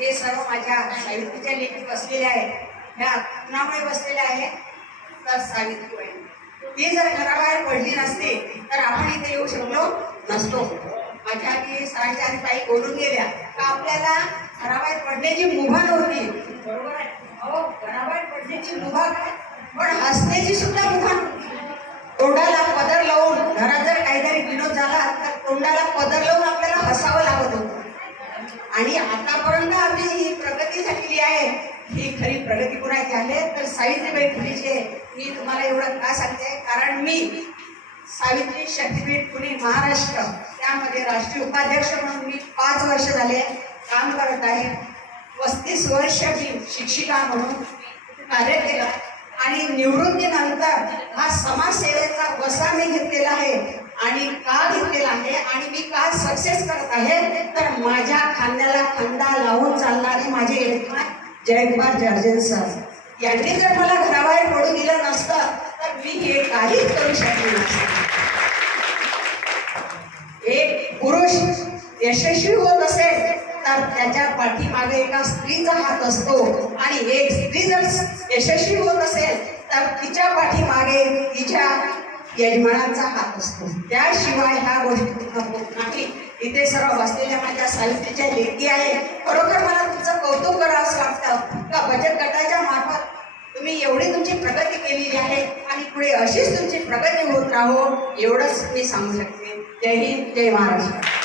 हे सर्व माझ्या सावित्रीच्या लेखी बसलेल्या आहेत. ह्या कुणामुळे बसलेल्या आहेत तर सावित्रीबाई. ती जर घराबाहेर पडली नसते तर आपण इथे येऊ शकलो नसतो. माझ्या आधी सरांच्या आधी काही बोलून गेल्या. का आपल्याला घराबाहेर पडण्याची मुभा नव्हती. बरोबर आहे. अहो घराबाहेर पडण्याची मुभा काय? पण हसण्याची सुद्धा मुभा तोंडाला पदर लावून घरात जर काहीतरी विनोद झाला तर तोंडाला पदर लावून आपल्याला हसावं लागत होतं. आणि आतापर्यंत आम्ही ही प्रगती झालेली आहे ही खरी प्रगती कुणाची आहे तर सावित्रीबाई फुलेची आहे. मी तुम्हाला एवढं का सांगते? कारण मी सावित्री शक्तीपीठ पुणे महाराष्ट्र त्यामध्ये राष्ट्रीय उपाध्यक्ष म्हणून मी पाच वर्ष झाले काम करत आहे. पस्तीस वर्ष मी शिक्षिका म्हणून कार्य केलं. आणि निवृत्तीनंतर हा समाजसेवेचा वसा मी घेतलेला आहे आणि का घेतलेला आहे आणि सक्सेस करत आहे तर माझ्या खांद्याला खांदा लावून चालणारे माझे यजमान जयकुमार जर्जन सर यांनी जर मला घराबाहेर पडू दिलं नसतं तर मी हे काहीच करू शकले नसते. एक पुरुष यशस्वी होत असेल तर त्याच्या पाठीमागे एका स्त्रीचा हात असतो. आणि एक स्त्री जर यशस्वी होत असेल तर तिच्या पाठीमागे तिच्या यजमानाचा हात असतो. त्याशिवाय ह्या गोष्टी होत इथे सर्व बसलेल्या माझ्या साहित्याच्या लेखी आहे खरोखर मला तुमचं कौतुक करावंसं लागतं. का बचत गटाच्या मार्फत तुम्ही एवढी तुमची प्रगती केलेली आहे आणि पुढे अशीच तुमची प्रगती होत राहो एवढंच मी सांगू शकते. जय हिंद जय महाराष्ट्र.